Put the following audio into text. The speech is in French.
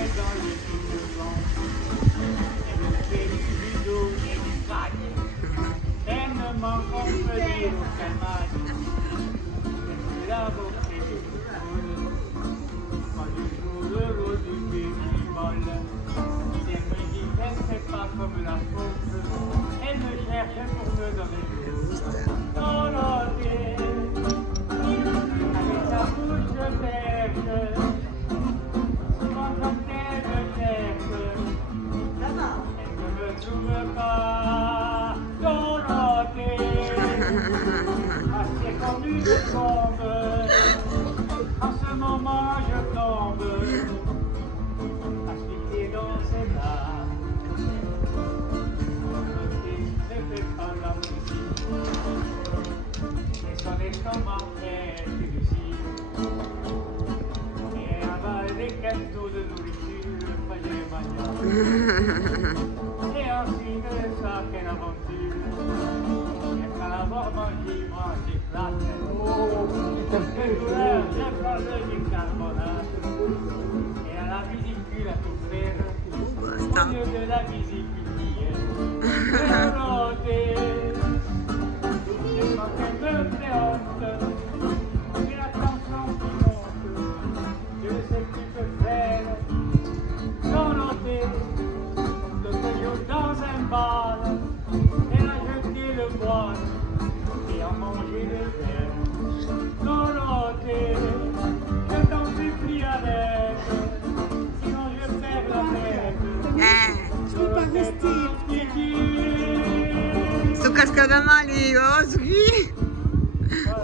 est dans le vent. Elle fait du judo et du crack. Elle ne manque qu'on peut dire aucun mal. Elle la beauté des épaules. Quand je joue le rôle du bémol. Elle me dit qu'elle ne fait pas comme la faute. Elle me cherche pour me donner le dans l'hôtel. Avec sa bouche de perche. Souvent comme elle me cherche. Elle ne me trouve pas dans l'hôtel. Assez comme une bombe. En ce moment je tombe. Asphyxié dans ses bras. Ne fait pas la musique. Et son estomac est lucide. Et avale des capteurs de nourriture, faillit manière. Et ensuite de ça, quelle aventure. Et qu'à l'avoir mangé, moi j'éclate. Oh, quelle douleur, je prends le bicarbonate. Et à la visicule à tout faire. Au lieu de la visicule, et quand elle me fait honte, j'ai la tension qui monte. Je ne sais plus que faire. Sans noter, le caillou dans un bal, elle a jeté le bois et a mangé le verre. Sans noter, je t'en supplie avec, sinon je perds la tête. Sto cascando a mali, oh,